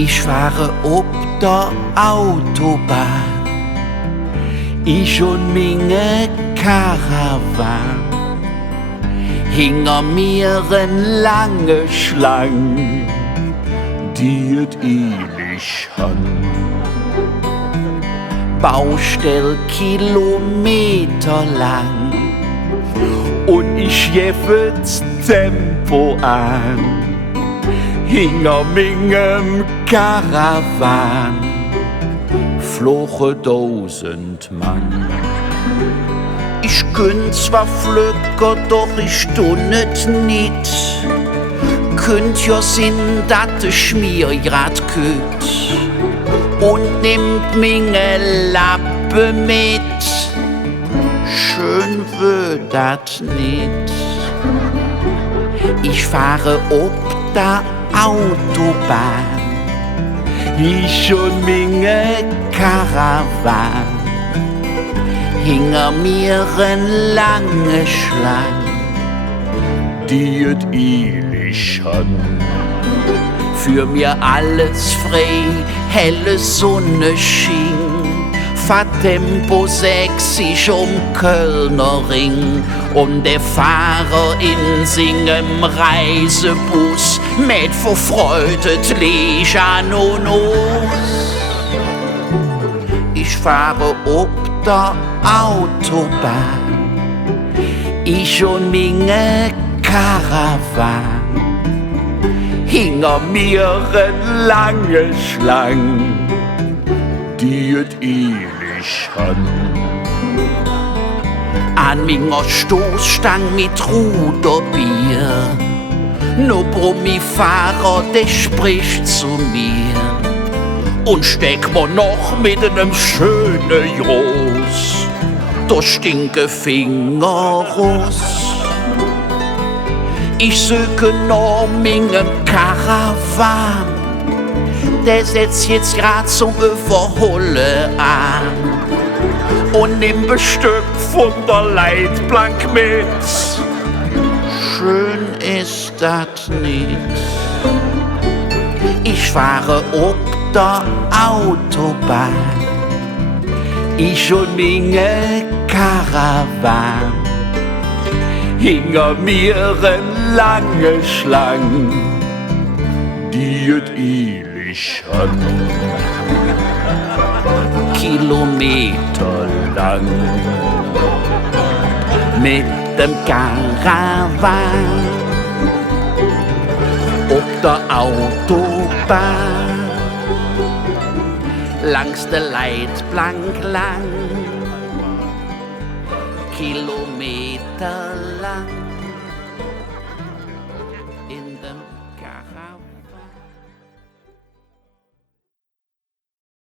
Ich fahre ob der Autobahn, ich und meine Karawan. Hinter mir ein lange Schlang, die et ewig han. Baustell Kilometer lang und ich jeffet's Tempo an. Hinter mingem Karawan floche 1000 Mann. Ich könnt zwar flöcker, doch ich tu net nit. Könnt ja sinn, dat ich mir grad küt und nimmt minge Lappe mit. Schön wird dat nit. Ich fahre ob der Autobahn, ich und minge Karawan. Hinter mir ein lange Schlang, die et ewig han. Für mir alles frei, helle Sonne schien. Fahr Tempo 6 ich Kölner Ring und der Fahrer in singem Reisebus mit vor Freude lieg an und aus. Ich fahre ob der Autobahn, ich und minge Karawan. Hinter mir ein lange Schlang, die et ewig han. An minger Stoßstang mit Ruderbier, no Brummifahrer, der spricht zu mir und steck mir noch mit einem schönen Jos durch stinke Finger raus. Ich söke noch mingem Karawan, der setzt jetzt grad zum Überholen an und nimmt ein Stück von der Leitplank mit. Schön ist dat nicht. Ich fahre ob der Autobahn, ich und minge Karawan. Hinter mir ein lange Schlang, die et ewig han. Kilometer lang mit dem Karawan ob der Autobahn, langs der Leitplank lang, Kilometer lang.